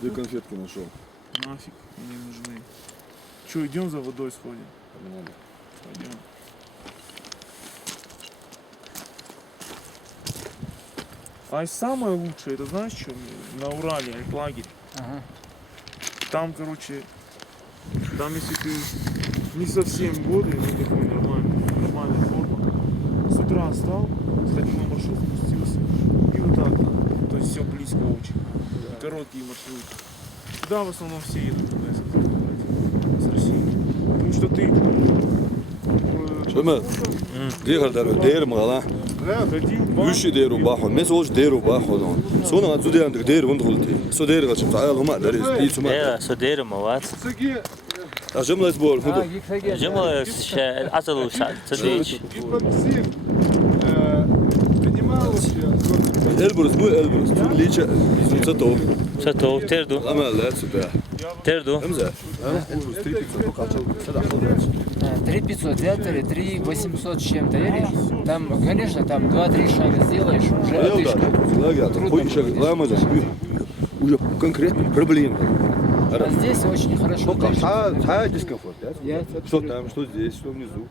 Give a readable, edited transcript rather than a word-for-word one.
Где конфетки нашел? Нафиг, мне нужны. Че, идем за водой сходим? Не надо. Пойдем. А и самое лучшее, это знаешь что? На Урале, лагерь. Ага. Там, короче, там если ты не совсем бодрый, но такой нормальная форма, с утра встал, сходил на маршрут, спустился, и вот так надо. То есть все близко очень. И короткие маршруты. Туда в основном все едут туда, если так брать, с России. Потому что ты Шумат. Где гордары? Дер мала. ходил, Виши деру бахо. Месож деру бахо. Сона отсюда андр дер вундгулти. Со дер гачим таал хума дарис бицума. Ja, so der mal was. Ажем лайсбол. Худу. Jemma azal sadich. Elbrus bu Elbrus. Lice zumsato. Sato terdu. Ama la сюда. Terdu. Hamza. Elbrus 300 только açıl. Sada 3500 взяли, 3800 с чем-то, веришь? Там, конечно, там 2-3 шага сделаешь, уже отдышка. Уже конкретно проблема. А здесь очень хорошо. Дискомфорт, да? Я Что там, что здесь, что внизу.